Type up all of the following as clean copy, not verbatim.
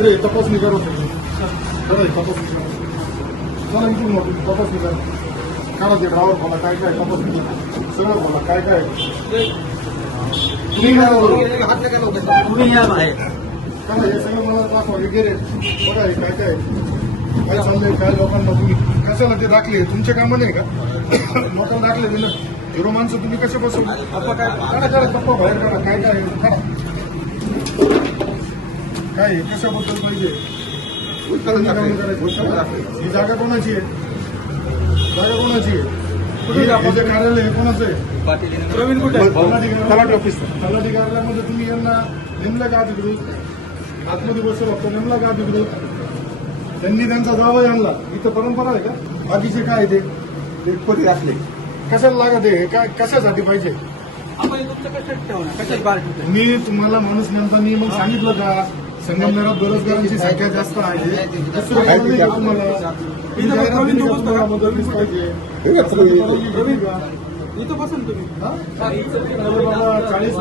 अरे तपासणी करा तुम्ही. चला तपासणी करा. चला इथून मग तुम्ही तपासणी करा. काढा ते ड्रायव्हर बोला काय काय तपासणी करा. सगळं बोला काय काय तुम्ही तुम्ही या बाहेर. करा हे सगळं मला दाखवा वगैरे बघा हे काय काय काय चाललंय काय लोकांना तुम्ही कशाला ते दाखले तुमचे कामं नाही का लोकांना दाखले ना हिरो माणसं तुम्ही कसे बसू आता काय काढा काढा टप्पा बाहेर काढा काय काय काढा काय कशाबद्दल पाहिजे ही जागा कोणाची आहे जागा कोणाची आहे हे जे कार्यालय हे कोणाचं आहे प्रवीण कुठे तलाठी ऑफिस तलाठी कार्यालयामध्ये तुम्ही यांना नेमलं का अधिकृत आतमध्ये बसू फक्त नेमला का अधिकृत त्यांनी त्यांचा जावं आणला इथं परंपरा आहे का बाकीचे काय ते पती असले कशाला लागत आहे काय कशासाठी पाहिजे आपण तुमचं कशात ठेवणार कशात बार ठेवतो मी तुम्हाला माणूस म्हणताना मग सांगितलं का संगमनेरात बेरोजगारांची संख्या जास्त आहे दुसरं काही नाही का तुम्हाला ही जाहिरात दिली का तुम्हाला मदतनीस पाहिजे इथं बसून तुम्ही अरे बाबा 40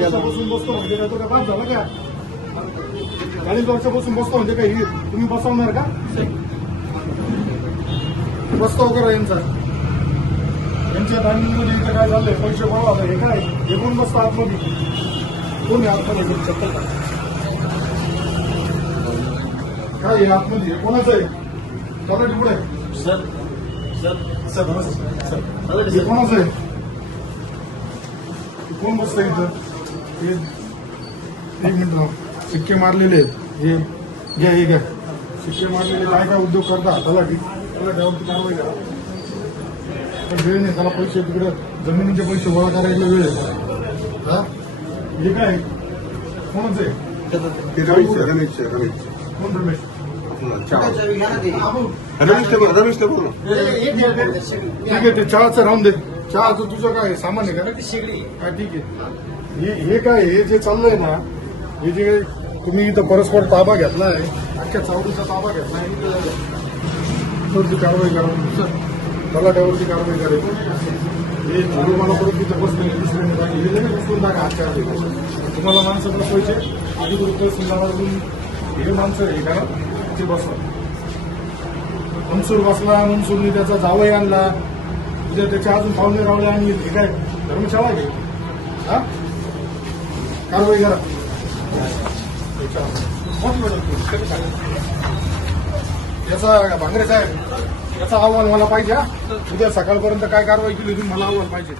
वर्षापासून बसतो म्हणजे काय तो काय बाद झाला का 40 वर्षापासून बसतो म्हणजे काय तुम्ही बसवणार का प्रस्ताव करा यांचा यांच्या दांडीमध्ये इथं काय झालंय पैसे गोळा हे काय हे कोण बसतं आतमध्ये कोण आहे आतमध्ये चप्पल काय हे आतमध्ये कोणाचं आहे तलाठी पुढे सर हे कोणाचं आहे कोण बसतं इथं हे एक मिनिट राव शिक्के मारलेले आहेत हे घ्या हे घ्या शिक्के मारलेले काय काय उद्योग करता तलाठी त्यावरती कारवाई करा पण वेळ नाही त्याला पैसे तिकडे जमिनीचे पैसे गोळा करायला वेळ आहे हा हे काय कोणाचं आहे कोण रमेश ठीक आहे ते चहाचं राहून दे चहाचं तुझं काय सामान आहे का हा ठीक आहे हे काय हे जे चाललंय ना हे जे तुम्ही इथं परस्पर ताबा घेतलाय अख्ख्या चावडीचा ताबा घेतलाय वरती कारवाई करा तलाट्यावरती कारवाई करायची हे मला परत तिथं बसले दुसऱ्याने हे लगेच उचलून टाका आजच्या तुम्हाला माणसं बसवायचे अधिकृत तहसीलदारातून हे माणसं हे करा ते बसवा मनसूर बसला मनसूरने त्याचा जावई आणला उद्या त्याच्या अजून पाहुणे रावले आणि हे काय धर्मशाळा आहे हा कारवाई करा याचा भांगरे साहेब याचा अहवाल मला पाहिजे हा उद्या सकाळपर्यंत काय कारवाई केली तुम्ही मला अहवाल पाहिजे